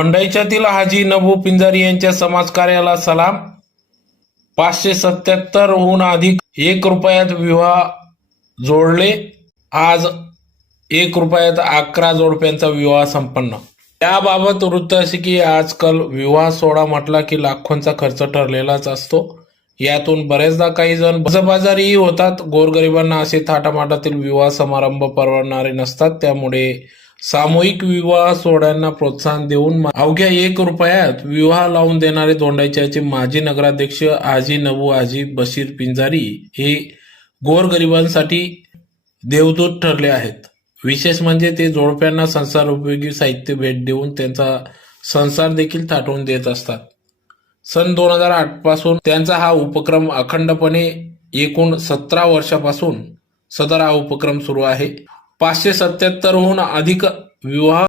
दोंडाईच्यातील हाजी नबू पिंजारी यांच्या समाजकार्याला सलाम. 577 हून अधिक 1 रुपयात विवाह जोडले. आज 1 रुपयात 11 जोडप्यांचा विवाह संपन्न. याबाबत वृत्त असे की आजकाल विवाह सोहळा म्हटला की लाखोंचा खर्च ठरलेलाच असतो. यातून बरेचदा काही जण बजबाजारीही होतात. गोरगरिबांना असे थाटामाटातील विवाह समारंभ परवडणारे नसतात. त्यामुळे सामूहिक विवाह सोहळ्यांना प्रोत्साहन देऊन अवघ्या 1 रुपयात विवाह लावून देणारे दोंडाईच्याचे माजी नगराध्यक्ष हाजी नबू हाजी बशीर पिंजारी हे गोरगरिबांसाठी देवदूत ठरले आहेत. विशेष म्हणजे ते जोडप्यांना संसारोपयोगी साहित्य भेट देऊन त्यांचा संसार देखील थाटवून देत असतात. सन 2008 पासून त्यांचा हा उपक्रम अखंडपणे एकूण 17 वर्षापासून सदर हा उपक्रम सुरू आहे. 577 हून अधिक विवाह